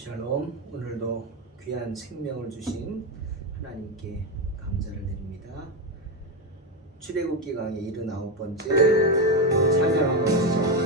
샬롬 오늘도 귀한 생명을 주신 하나님께 감사를 드립니다. 출애굽기 강의 79번째 찬양하고 있죠.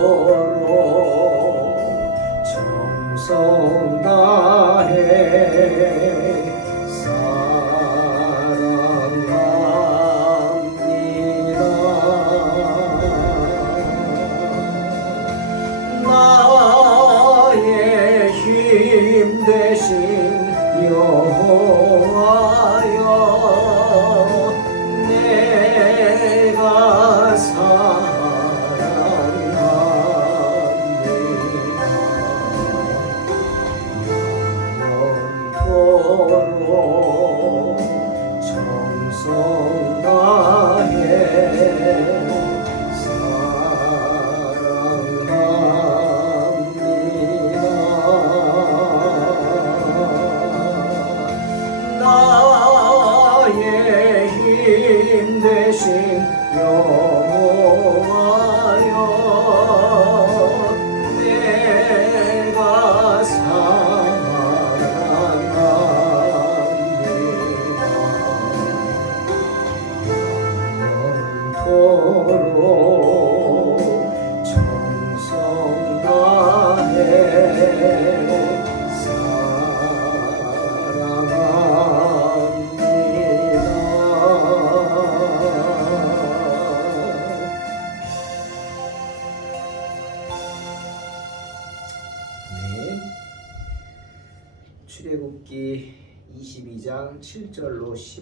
영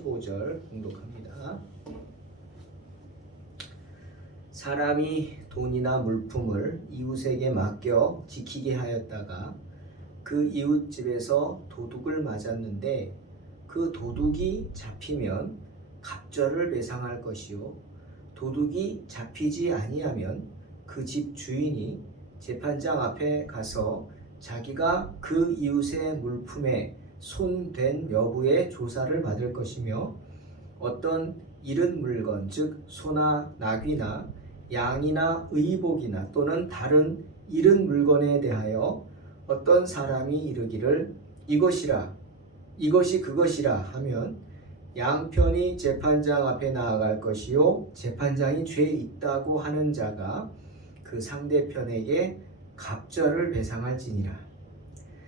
15절 공독합니다. 사람이 돈이나 물품을 이웃에게 맡겨 지키게 하였다가 그 이웃 집에서 도둑을 맞았는데 그 도둑이 잡히면 갑절을 배상할 것이요 도둑이 잡히지 아니하면 그 집 주인이 재판장 앞에 가서 자기가 그 이웃의 물품에 손댄 여부의 조사를 받을 것이며 어떤 잃은 물건 즉 소나 나귀나 양이나 의복이나 또는 다른 잃은 물건에 대하여 어떤 사람이 이르기를 이것이라 이것이 그것이라 하면 양편이 재판장 앞에 나아갈 것이요 재판장이 죄 있다고 하는 자가 그 상대편에게 갑절을 배상할지니라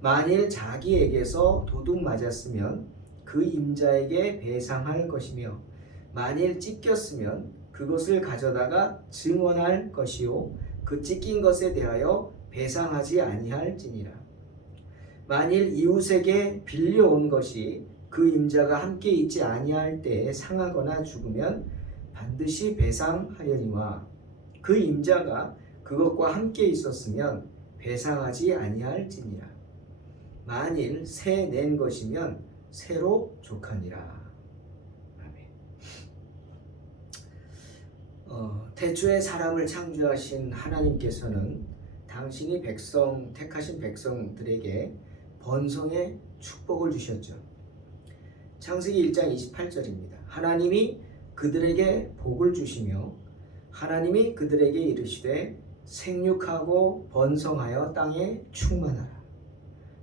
만일 자기에게서 도둑 맞았으면 그 임자에게 배상할 것이며 만일 찢겼으면 그것을 가져다가 증언할 것이요 그 찢긴 것에 대하여 배상하지 아니할지니라. 만일 이웃에게 빌려온 것이 그 임자가 함께 있지 아니할 때에 상하거나 죽으면 반드시 배상하려니와 그 임자가 그것과 함께 있었으면 배상하지 아니할지니라 만일 새 낸 것이면 새로 족하니라 아멘. 어, 태초에 사람을 창조하신 하나님께서는 당신이 백성 택하신 백성들에게 번성의 축복을 주셨죠. 창세기 1장 28절입니다. 하나님이 그들에게 복을 주시며 하나님이 그들에게 이르시되 생육하고 번성하여 땅에 충만하라.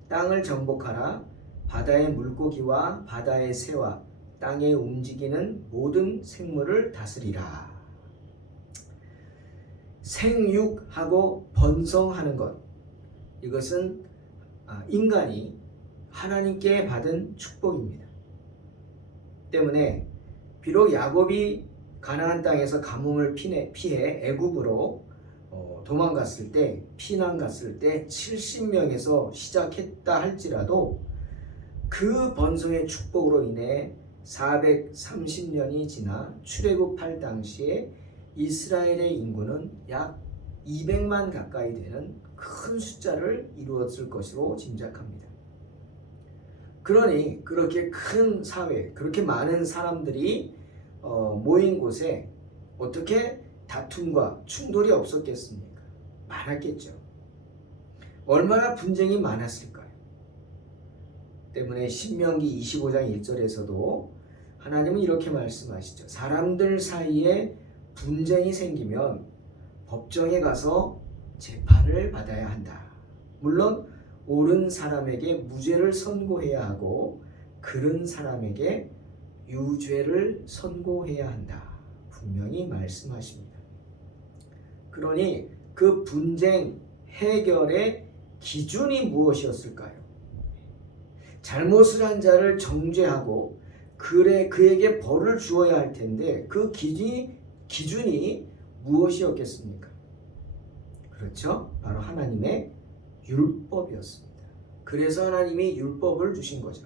땅을 정복하라. 바다의 물고기와 바다의 새와 땅에 움직이는 모든 생물을 다스리라. 생육하고 번성하는 것. 이것은 아, 인간이 하나님께 받은 축복입니다. 때문에 비록 야곱이 가나안 땅에서 가뭄을 피해, 애굽으로 어, 도망갔을 때 피난 갔을 때 70명에서 시작했다 할지라도 그 번성의 축복으로 인해 430년이 지나 출애굽할 당시에 이스라엘의 인구는 약 200만 가까이 되는 큰 숫자를 이루었을 것으로 짐작합니다. 그러니 그렇게 큰 사회, 그렇게 많은 사람들이 어, 모인 곳에 어떻게 다툼과 충돌이 없었겠습니까? 많았겠죠. 얼마나 분쟁이 많았을까요? 때문에 신명기 25장 1절에서도 하나님은 이렇게 말씀하시죠. 사람들 사이에 분쟁이 생기면 법정에 가서 재판을 받아야 한다. 물론 옳은 사람에게 무죄를 선고해야 하고 그른 사람에게 유죄를 선고해야 한다. 분명히 말씀하십니다. 그러니 그 분쟁 해결의 기준이 무엇이었을까요? 잘못을 한 자를 정죄하고 그래 그에게 벌을 주어야 할 텐데 그 기준이 기준이 무엇이었겠습니까? 그렇죠? 바로 하나님의 율법이었습니다. 그래서 하나님이 율법을 주신 거죠.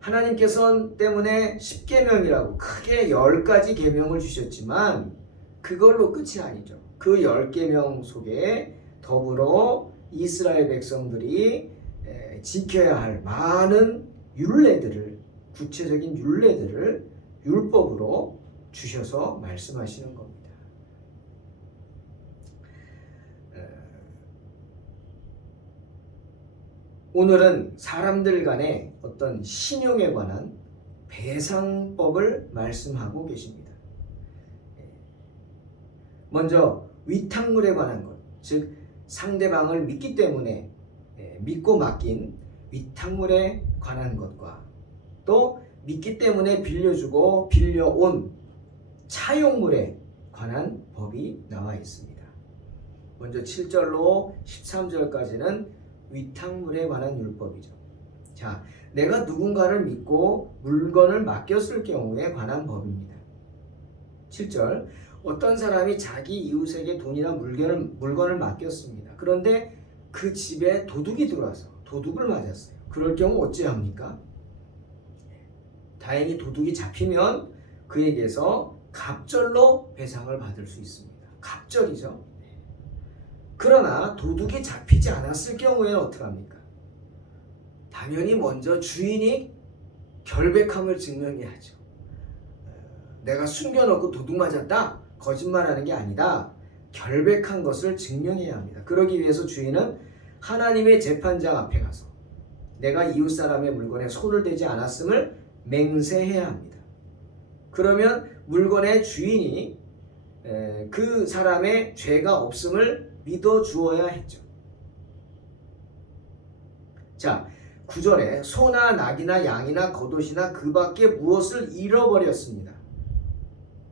하나님께서 때문에 10계명이라고 크게 10가지 계명을 주셨지만 그걸로 끝이 아니죠. 그 10계명 속에 더불어 이스라엘 백성들이 지켜야 할 많은 율례들을 구체적인 율례들을 율법으로 주셔서 말씀하시는 겁니다. 오늘은 사람들 간의 어떤 신용에 관한 배상법을 말씀하고 계십니다. 먼저 위탁물에 관한 것, 즉 상대방을 믿기 때문에 믿고 맡긴 위탁물에 관한 것과 또 믿기 때문에 빌려주고 빌려온 차용물에 관한 법이 나와 있습니다. 먼저 7절로 13절까지는 위탁물에 관한 율법이죠. 자, 내가 누군가를 믿고 물건을 맡겼을 경우에 관한 법입니다. 7절. 어떤 사람이 자기 이웃에게 돈이나 물건을, 물건을 맡겼습니다. 그런데 그 집에 도둑이 들어와서 도둑을 맞았어요. 그럴 경우 어찌합니까? 다행히 도둑이 잡히면 그에게서 갑절로 배상을 받을 수 있습니다. 갑절이죠. 그러나 도둑이 잡히지 않았을 경우에는 어떡합니까? 당연히 먼저 주인이 결백함을 증명해야죠. 내가 숨겨놓고 도둑 맞았다? 거짓말하는 게 아니다. 결백한 것을 증명해야 합니다. 그러기 위해서 주인은 하나님의 재판장 앞에 가서 내가 이웃 사람의 물건에 손을 대지 않았음을 맹세해야 합니다. 그러면 물건의 주인이 그 사람의 죄가 없음을 믿어 주어야 했죠. 자, 구절에 소나 낙이나 양이나 겉옷이나 그 밖에 무엇을 잃어버렸습니다.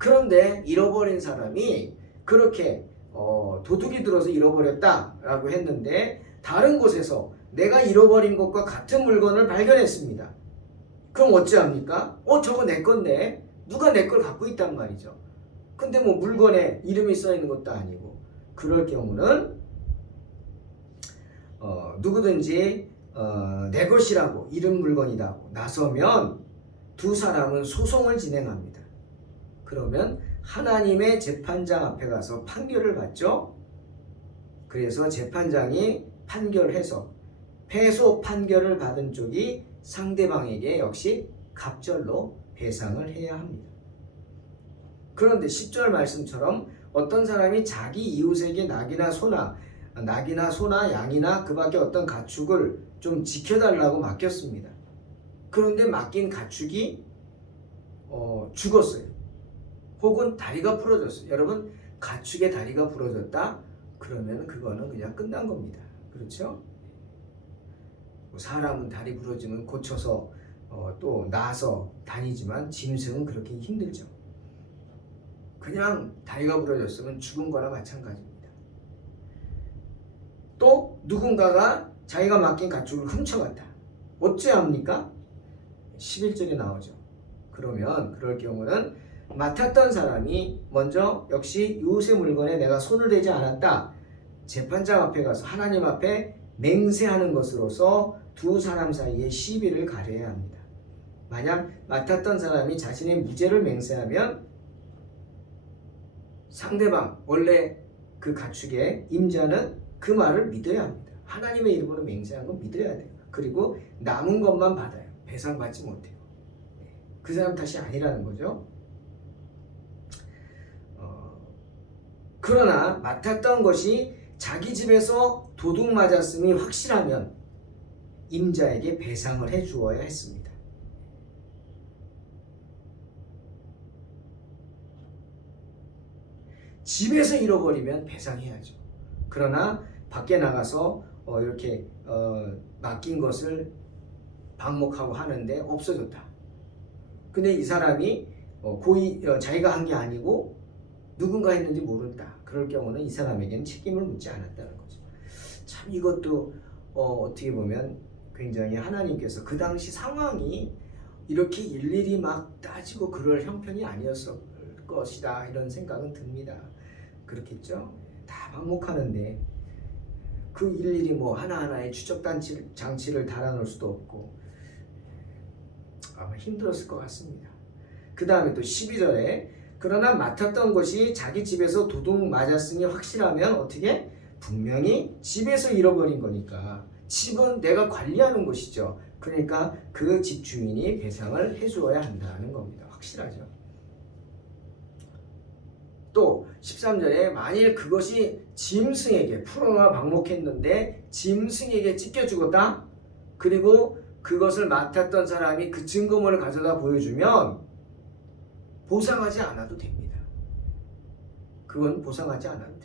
그런데 잃어버린 사람이 그렇게 어, 도둑이 들어서 잃어버렸다라고 했는데 다른 곳에서 내가 잃어버린 것과 같은 물건을 발견했습니다. 그럼 어찌합니까? 어 저거 내 건데 누가 내 걸 갖고 있단 말이죠. 근데 뭐 물건에 이름이 써 있는 것도 아니고 그럴 경우는 어, 누구든지 어, 내 것이라고 이름 물건이라고 나서면 두 사람은 소송을 진행합니다. 그러면 하나님의 재판장 앞에 가서 판결을 받죠. 그래서 재판장이 판결해서 패소 판결을 받은 쪽이 상대방에게 역시 갑절로 배상을 해야 합니다. 그런데 10절 말씀처럼 어떤 사람이 자기 이웃에게 낙이나 소나 낙이나 소나 양이나 그 밖에 어떤 가축을 좀 지켜달라고 맡겼습니다. 그런데 맡긴 가축이 어, 죽었어요. 혹은 다리가 부러졌어요. 여러분 가축의 다리가 부러졌다? 그러면 그거는 그냥 끝난 겁니다. 그렇죠? 뭐 사람은 다리 부러지면 고쳐서 어, 또 나서 다니지만 짐승은 그렇게 힘들죠. 그냥 다리가 부러졌으면 죽은 거나 마찬가지입니다. 또 누군가가 자기가 맡긴 가축을 훔쳐갔다. 어찌해야 합니까? 11절에 나오죠. 그러면 그럴 경우는 맡았던 사람이 먼저 역시 이웃의 물건에 내가 손을 대지 않았다. 재판장 앞에 가서 하나님 앞에 맹세하는 것으로서 두 사람 사이에 시비를 가려야 합니다. 만약 맡았던 사람이 자신의 무죄를 맹세하면 상대방 원래 그 가축의 임자는 그 말을 믿어야 합니다. 하나님의 이름으로 맹세한 건 믿어야 돼요. 그리고 남은 것만 받아요. 배상받지 못해요. 네. 그 사람 탓이 아니라는 거죠. 어, 그러나 맡았던 것이 자기 집에서 도둑 맞았음이 확실하면 임자에게 배상을 해 주어야 했습니다. 집에서 잃어버리면 배상해야죠. 그러나 밖에 나가서 어, 이렇게 어, 맡긴 것을 방목하고 하는데 없어졌다. 근데 이 사람이 어, 고의 어, 자기가 한 게 아니고 누군가 했는지 모른다. 그럴 경우는 이 사람에게는 책임을 묻지 않았다는 거죠. 참 이것도 어, 어떻게 보면 굉장히 하나님께서 그 당시 상황이 이렇게 일일이 막 따지고 그럴 형편이 아니었을 것이다 이런 생각은 듭니다. 그렇겠죠? 다 방목하는데 그 일일이 뭐 하나하나의 추적 단치, 장치를 달아놓을 수도 없고 아마 힘들었을 것 같습니다. 그 다음에 또 12절에 그러나 맡았던 것이 자기 집에서 도둑 맞았으니 확실하면 어떻게 분명히 집에서 잃어버린 거니까 집은 내가 관리하는 곳이죠. 그러니까 그 집 주인이 배상을 해주어야 한다는 겁니다. 확실하죠. 또 13절에 만일 그것이 짐승에게 풀어나 방목했는데 짐승에게 찢겨 죽었다. 그리고 그것을 맡았던 사람이 그 증거물을 가져다 보여주면 보상하지 않아도 됩니다. 그건 보상하지 않아도 된다.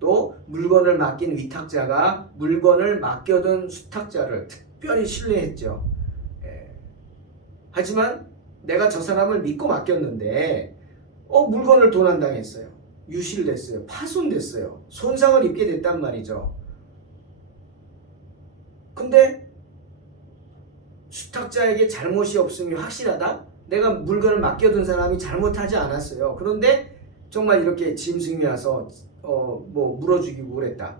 또 물건을 맡긴 위탁자가 물건을 맡겨둔 수탁자를 특별히 신뢰했죠. 예. 하지만 내가 저 사람을 믿고 맡겼는데 어 물건을 도난당했어요. 유실됐어요. 파손됐어요. 손상을 입게 됐단 말이죠. 근데 수탁자에게 잘못이 없음이 확실하다? 내가 물건을 맡겨둔 사람이 잘못하지 않았어요. 그런데 정말 이렇게 짐승이 와서 어 뭐 물어주기고 그랬다.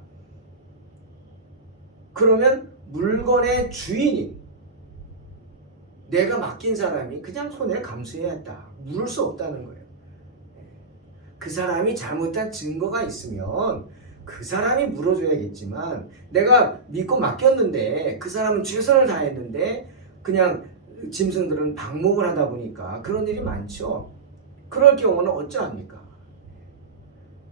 그러면 물건의 주인이 내가 맡긴 사람이 그냥 손해를 감수해야 했다. 물을 수 없다는 거예요. 그 사람이 잘못한 증거가 있으면 그 사람이 물어줘야겠지만 내가 믿고 맡겼는데 그 사람은 최선을 다했는데 그냥 짐승들은 방목을 하다 보니까 그런 일이 많죠. 그럴 경우는 어쩌합니까?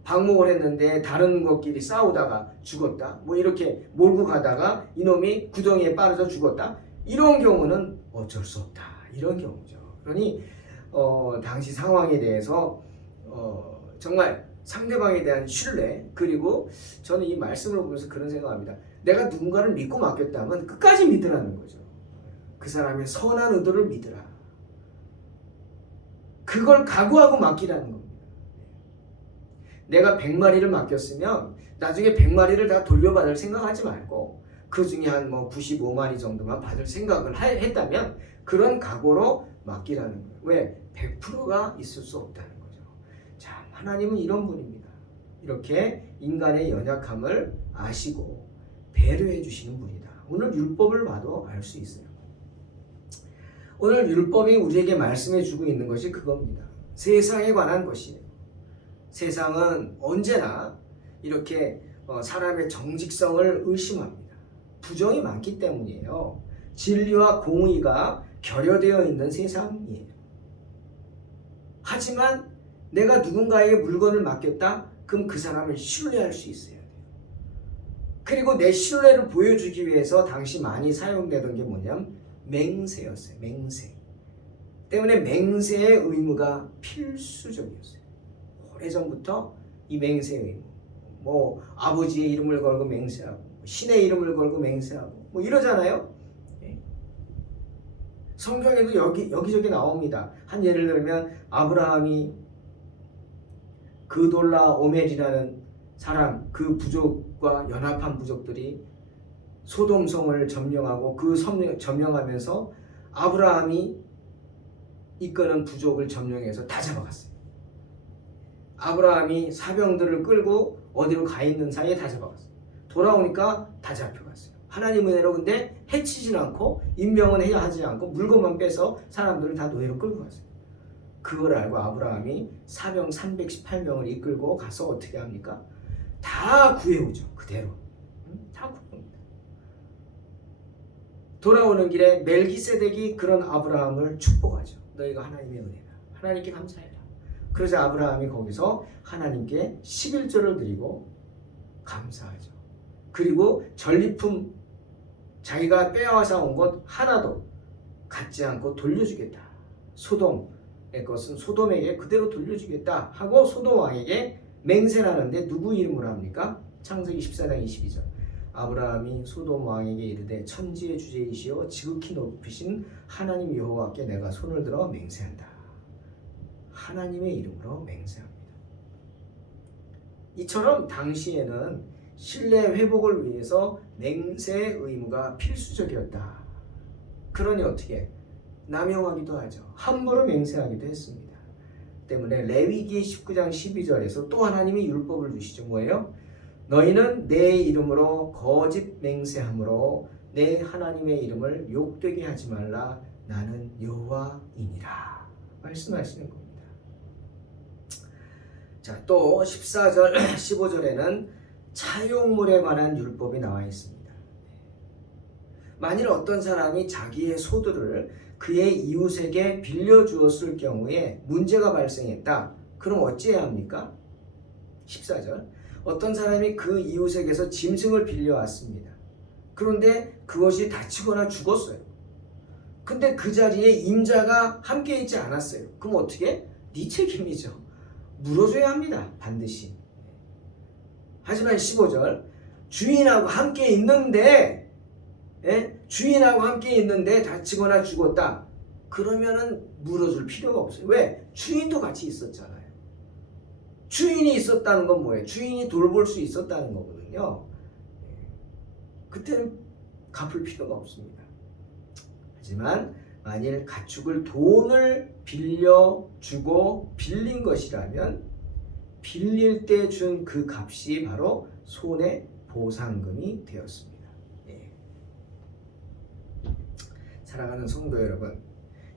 방목을 했는데 다른 것끼리 싸우다가 죽었다. 뭐 이렇게 몰고 가다가 이놈이 구덩이에 빠져서 죽었다. 이런 경우는 어쩔 수 없다. 이런 경우죠. 그러니 어, 당시 상황에 대해서 어, 정말 상대방에 대한 신뢰 그리고 저는 이 말씀을 보면서 그런 생각합니다. 내가 누군가를 믿고 맡겼다면 끝까지 믿으라는 거죠. 그 사람의 선한 의도를 믿으라. 그걸 각오하고 맡기라는 겁니다. 내가 100마리를 맡겼으면 나중에 100마리를 다 돌려받을 생각하지 말고 그 중에 한 뭐 95마리 정도만 받을 생각을 하- 했다면 그런 각오로 맡기라는 거예요. 왜? 100%가 있을 수 없다는 거죠. 자, 하나님은 이런 분입니다. 이렇게 인간의 연약함을 아시고 배려해 주시는 분이다. 오늘 율법을 봐도 알 수 있어요. 오늘 율법이 우리에게 말씀해 주고 있는 것이 그겁니다. 세상에 관한 것이에요. 세상은 언제나 이렇게 어, 사람의 정직성을 의심합니다. 부정이 많기 때문이에요. 진리와 공의가 결여되어 있는 세상이에요. 하지만 내가 누군가에게 물건을 맡겼다? 그럼 그 사람을 신뢰할 수 있어야 돼요. 그리고 내 신뢰를 보여주기 위해서 당시 많이 사용되던 게 뭐냐면 맹세였어요. 맹세. 때문에 맹세의 의무가 필수적이었어요. 오래전부터 이 맹세의 의무. 뭐 아버지의 이름을 걸고 맹세하고 신의 이름을 걸고 맹세하고 뭐 이러잖아요. 예. 성경에도 여기 여기저기 나옵니다. 한 예를 들면 아브라함이 그돌라 오멜이라는 사람 그 부족과 연합한 부족들이 소돔성을 점령하고 그 섬- 점령하면서 아브라함이 이끄는 부족을 점령해서 다 잡아갔어요. 아브라함이 사병들을 끌고 어디로 가 있는 사이에 다 잡아갔어요. 돌아오니까 다 잡혀갔어요. 하나님 은혜로 근데 해치진 않고 임명은 해야 하지 않고 물건만 빼서 사람들을 다 노예로 끌고 갔어요. 그걸 알고 아브라함이 사병 318명을 이끌고 가서 어떻게 합니까? 다 구해오죠. 그대로. 응? 다 구해옵니다. 돌아오는 길에 멜기세덱이 그런 아브라함을 축복하죠. 너희가 하나님의 은혜다. 하나님께 감사해라. 그러자 아브라함이 거기서 하나님께 11조를 드리고 감사하죠. 그리고 전리품 자기가 빼앗아 온 것 하나도 갖지 않고 돌려주겠다. 소돔의 것은 소돔에게 그대로 돌려주겠다 하고 소돔 왕에게 맹세하는데 누구 이름으로 합니까? 창세기 14장 22절. 아브라함이 소돔 왕에게 이르되 천지의 주제이시여 지극히 높으신 하나님 여호와께 내가 손을 들어 맹세한다. 하나님의 이름으로 맹세합니다. 이처럼 당시에는 신뢰 회복을 위해서 맹세의 의무가 필수적이었다. 그러니 어떻게 남용하기도 하죠. 함부로 맹세하기도 했습니다. 때문에 레위기 19장 12절에서 또 하나님이 율법을 주시죠. 뭐예요? 너희는 내 이름으로 거짓 맹세함으로 내 하나님의 이름을 욕되게 하지 말라. 나는 여호와이니라. 말씀하시는 겁니다. 자, 또 14절, 15절에는 차용물에 관한 율법이 나와 있습니다. 만일 어떤 사람이 자기의 소들을 그의 이웃에게 빌려 주었을 경우에 문제가 발생했다. 그럼 어찌해야 합니까? 14절. 어떤 사람이 그 이웃에게서 짐승을 빌려왔습니다. 그런데 그것이 다치거나 죽었어요. 근데 그 자리에 임자가 함께 있지 않았어요. 그럼 어떻게? 네 책임이죠. 물어줘야 합니다. 반드시. 하지만 15절 주인하고 함께 있는데 예? 주인하고 함께 있는데 다치거나 죽었다. 그러면은 물어줄 필요가 없어요. 왜? 주인도 같이 있었잖아요. 주인이 있었다는 건 뭐예요? 주인이 돌볼 수 있었다는 거거든요. 예. 그때는 갚을 필요가 없습니다. 하지만 만일 가축을 돈을 빌려 주고 빌린 것이라면 빌릴 때 준 그 값이 바로 손해 보상금이 되었습니다. 예. 사랑하는 성도 여러분,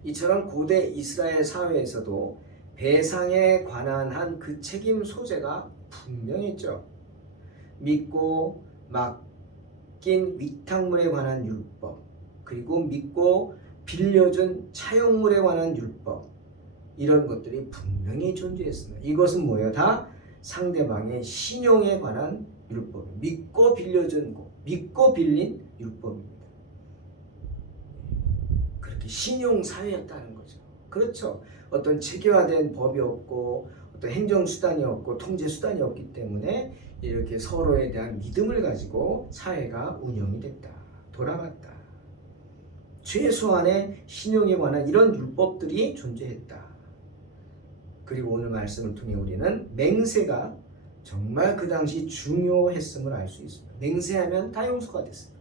이처럼 고대 이스라엘 사회에서도 배상에 관한 한 그 책임 소재가 분명했죠. 믿고 맡긴 위탁물에 관한 율법, 그리고 믿고 빌려준 차용물에 관한 율법, 이런 것들이 분명히 존재했습니다. 이것은 뭐예요? 다 상대방의 신용에 관한 율법, 믿고 빌려준 거, 믿고 빌린 율법입니다. 그렇게 신용 사회였다는 거죠. 그렇죠. 어떤 체계화된 법이 없고 어떤 행정 수단이 없고 통제 수단이 없기 때문에 이렇게 서로에 대한 믿음을 가지고 사회가 운영이 됐다. 돌아갔다. 최소한의 신용에 관한 이런 율법들이 존재했다. 그리고 오늘 말씀을 통해 우리는 맹세가 정말 그 당시 중요했음을 알 수 있습니다. 맹세하면 다 용서가 됐어요.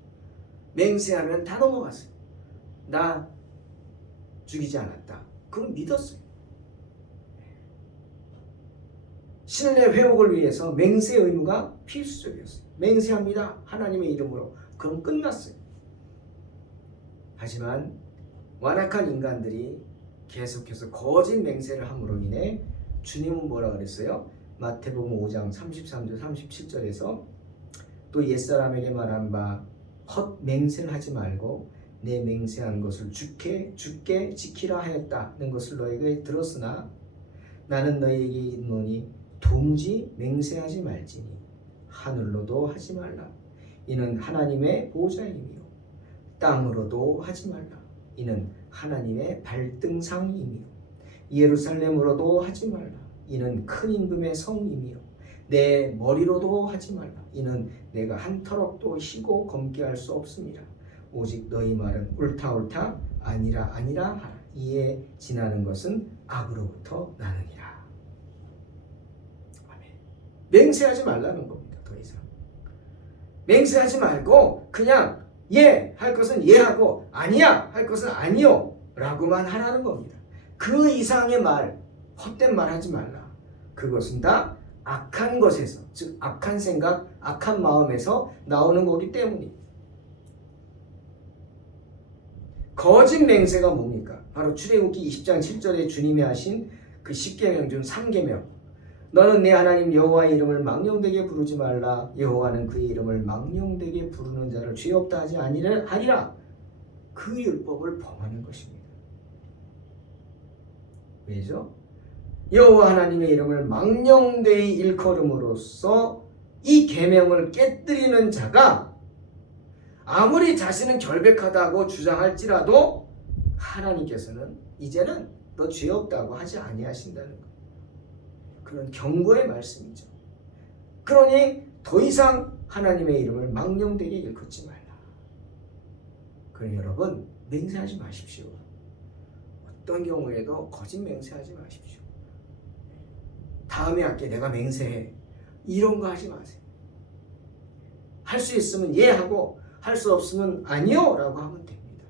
맹세하면 다 넘어갔어요. 나 죽이지 않았다. 그건 믿었어요. 신의 회복을 위해서 맹세 의무가 필수적이었어요. 맹세합니다. 하나님의 이름으로. 그럼 끝났어요. 하지만 완악한 인간들이 계속해서 거짓 맹세를 함으로 인해 주님은 뭐라 그랬어요? 마태복음 5장 33절 37절에서 또 옛사람에게 말한 바 헛 맹세를 하지 말고 내 맹세한 것을 죽게 죽게 지키라 하였다는 것을 너에게 들었으나 나는 너에게 이르노니 동지 맹세하지 말지니 하늘로도 하지 말라. 이는 하나님의 보좌임이요. 땅으로도 하지 말라. 이는 하나님의 발등상이며 예루살렘으로도 하지 말라. 이는 큰 임금의 성이며 내 머리로도 하지 말라. 이는 내가 한 터럭도 희고 검게 할 수 없습니다. 오직 너희 말은 옳다 옳다 아니라 아니라 하라. 이에 지나는 것은 악으로부터 나느니라 맹세하지 말라는 겁니다 더 이상. 맹세하지 말고 그냥 예 할 것은 예 하고 아니야 할 것은 아니요 라고만 하라는 겁니다. 그 이상의 말 헛된 말 하지 말라. 그것은 다 악한 것에서 즉 악한 생각 악한 마음에서 나오는 거기 때문입니다 거짓 맹세가 뭡니까? 바로 출애굽기 20장 7절에 주님이 하신 그 10계명 중 3계명 너는 내 하나님 여호와의 이름을 망령되게 부르지 말라 여호와는 그의 이름을 망령되게 부르는 자를 죄 없다 하지 아니라 하리라 그 율법을 범하는 것입니다. 왜죠? 여호와 하나님의 이름을 망령되이 일컬음으로써 이 계명을 깨뜨리는 자가 아무리 자신은 결백하다고 주장할지라도 하나님께서는 이제는 너 죄 없다고 하지 아니하신다는 것. 그런 경고의 말씀이죠. 그러니 더 이상 하나님의 이름을 망령되게 일컫지 말라. 그럼 여러분 맹세하지 마십시오. 어떤 경우에도 거짓 맹세하지 마십시오. 다음에 할게 내가 맹세해. 이런 거 하지 마세요. 할 수 있으면 예 하고 할 수 없으면 아니요 라고 하면 됩니다.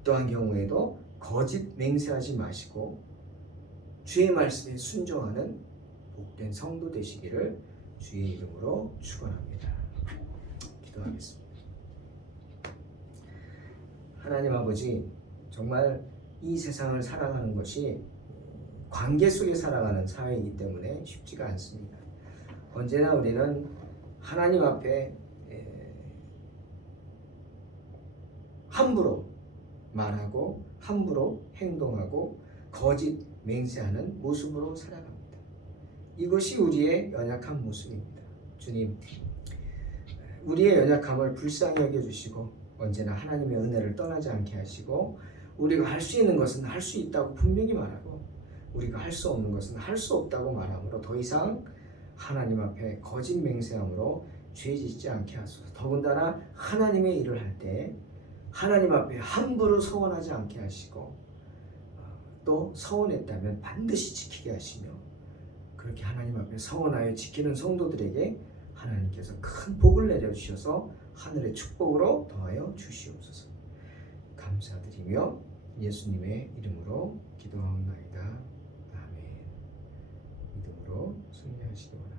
어떠한 경우에도 거짓 맹세하지 마시고 주의 말씀에 순종하는 복된 성도 되시기를 주의 이름으로 축원합니다. 기도하겠습니다. 하나님 아버지 정말 이 세상을 살아가는 것이 관계 속에 살아가는 사회이기 때문에 쉽지가 않습니다. 언제나 우리는 하나님 앞에 에, 함부로 말하고 함부로 행동하고 거짓 맹세하는 모습으로 살아갑니다. 이것이 우리의 연약한 모습입니다. 주님, 우리의 연약함을 불쌍히 여겨주시고 언제나 하나님의 은혜를 떠나지 않게 하시고 우리가 할 수 있는 것은 할 수 있다고 분명히 말하고 우리가 할 수 없는 것은 할 수 없다고 말하므로 더 이상 하나님 앞에 거짓 맹세함으로 죄 짓지 않게 하소서. 더군다나 하나님의 일을 할 때 하나님 앞에 함부로 서원하지 않게 하시고 어, 또 서원했다면 반드시 지키게 하시며 그렇게 하나님 앞에 서원하여 지키는 성도들에게 하나님께서 큰 복을 내려 주셔서 하늘의 축복으로 더하여 주시옵소서. 감사드리며 예수님의 이름으로 기도하옵나이다. 아멘. 믿음으로 승리하시기 바랍니다.